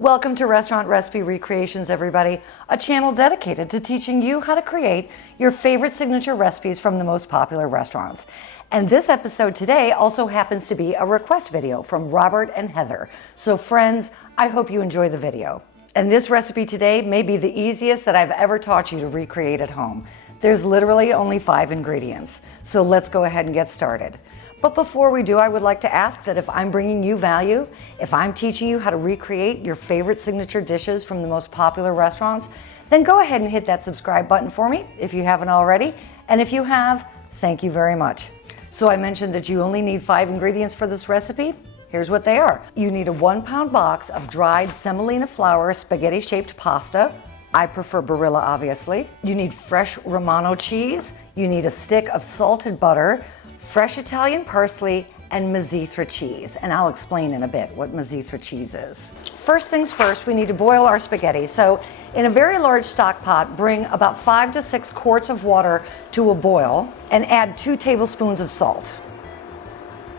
Welcome to Restaurant Recipe Recreations, everybody, a channel dedicated to teaching you how to create your favorite signature recipes from the most popular restaurants. And this episode today also happens to be a request video from Robert and Heather. So friends, I hope you enjoy the video. And this recipe today may be the easiest that I've ever taught you to recreate at home. There's literally only 5 ingredients. So let's go ahead and get started. But before we do, I would like to ask that if I'm bringing you value, if I'm teaching you how to recreate your favorite signature dishes from the most popular restaurants, then go ahead and hit that subscribe button for me if you haven't already. And if you have, thank you very much. So I mentioned that you only need 5 ingredients for this recipe. Here's what they are. You need a 1-pound box of dried semolina flour spaghetti-shaped pasta. I prefer Barilla, obviously. You need fresh Romano cheese. You need a stick of salted butter, fresh Italian parsley, and Mizithra cheese. And I'll explain in a bit what Mizithra cheese is. First things first, we need to boil our spaghetti. So in a very large stock pot, bring about 5 to 6 quarts of water to a boil and add 2 tablespoons of salt.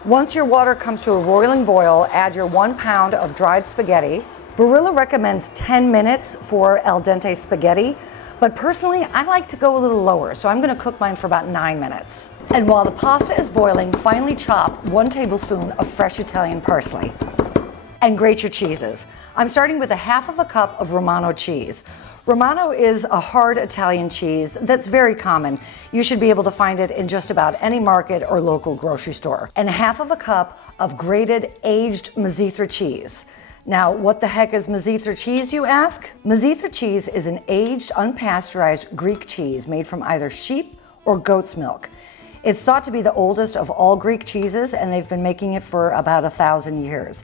Once your water comes to a roiling boil, add your 1 pound of dried spaghetti. Barilla recommends 10 minutes for al dente spaghetti, but personally, I like to go a little lower, so I'm gonna cook mine for about 9 minutes. And while the pasta is boiling, finely chop 1 tablespoon of fresh Italian parsley. And grate your cheeses. I'm starting with 1/2 cup of Romano cheese. Romano is a hard Italian cheese that's very common. You should be able to find it in just about any market or local grocery store. And 1/2 cup of grated aged Mizithra cheese. Now, what the heck is Mizithra cheese, you ask? Mizithra cheese is an aged, unpasteurized Greek cheese made from either sheep or goat's milk. It's thought to be the oldest of all Greek cheeses, and they've been making it for about 1,000 years.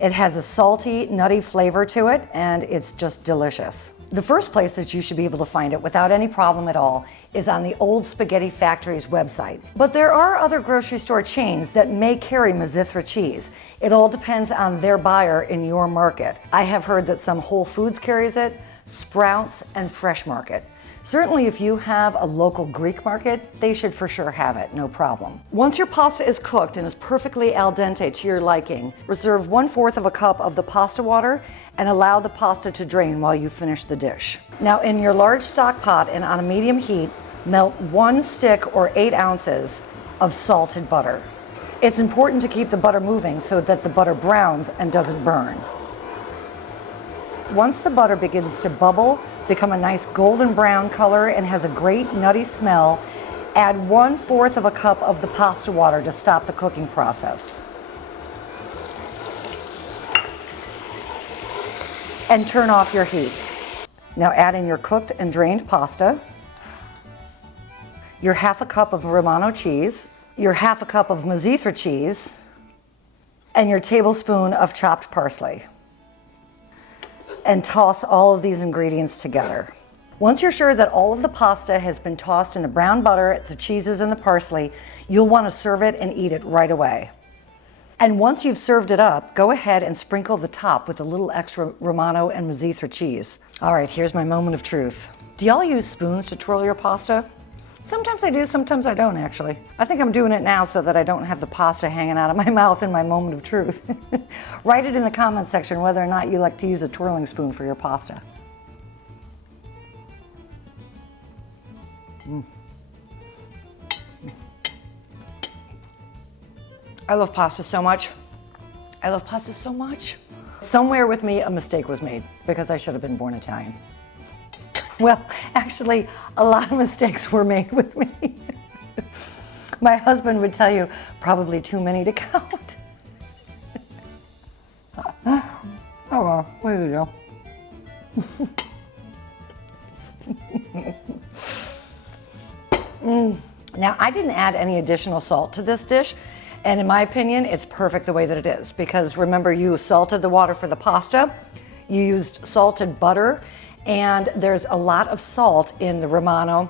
It has a salty, nutty flavor to it, and it's just delicious. The first place that you should be able to find it without any problem at all is on the Old Spaghetti Factory's website. But there are other grocery store chains that may carry Mizithra cheese. It all depends on their buyer in your market. I have heard that some Whole Foods carries it, Sprouts, and Fresh Market. Certainly if you have a local Greek market, they should for sure have it, no problem. Once your pasta is cooked and is perfectly al dente to your liking, reserve 1/4 cup of the pasta water and allow the pasta to drain while you finish the dish. Now in your large stock pot and on a medium heat, melt 1 stick or 8 ounces of salted butter. It's important to keep the butter moving so that the butter browns and doesn't burn. Once the butter begins to bubble, become a nice golden brown color, and has a great nutty smell, add 1/4 cup of the pasta water to stop the cooking process. And turn off your heat. Now add in your cooked and drained pasta, your 1/2 cup of Romano cheese, your 1/2 cup of Mizithra cheese, and your tablespoon of chopped parsley. And toss all of these ingredients together. Once you're sure that all of the pasta has been tossed in the brown butter, the cheeses, and the parsley, you'll want to serve it and eat it right away. And once you've served it up, go ahead and sprinkle the top with a little extra Romano and Mizithra cheese. All right, here's my moment of truth. Do y'all use spoons to twirl your pasta? Sometimes I do, sometimes I don't actually. I think I'm doing it now so that I don't have the pasta hanging out of my mouth in my moment of truth. Write it in the comment section whether or not you like to use a twirling spoon for your pasta. I love pasta so much. I love pasta so much. Somewhere with me a mistake was made because I should have been born Italian. Well, actually, a lot of mistakes were made with me. My husband would tell you, probably too many to count. Oh well, there you go. Now, I didn't add any additional salt to this dish, and in my opinion, it's perfect the way that it is, because remember, you salted the water for the pasta, you used salted butter, and there's a lot of salt in the Romano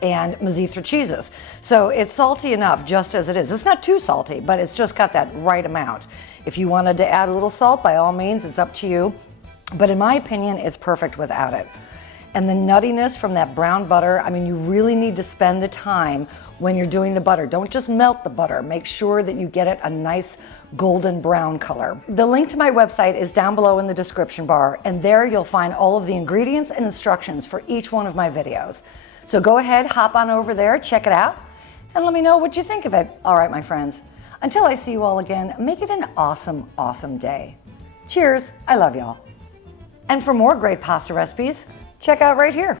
and Mizithra cheeses. So it's salty enough just as it is. It's not too salty, but it's just got that right amount. If you wanted to add a little salt, by all means, it's up to you. But in my opinion, it's perfect without it. And the nuttiness from that brown butter, I mean, you really need to spend the time when you're doing the butter. Don't just melt the butter. Make sure that you get it a nice golden brown color. The link to my website is down below in the description bar, and there you'll find all of the ingredients and instructions for each one of my videos. So go ahead, hop on over there, check it out, and let me know what you think of it. All right, my friends, until I see you all again, make it an awesome, awesome day. Cheers, I love y'all. And for more great pasta recipes, check out right here.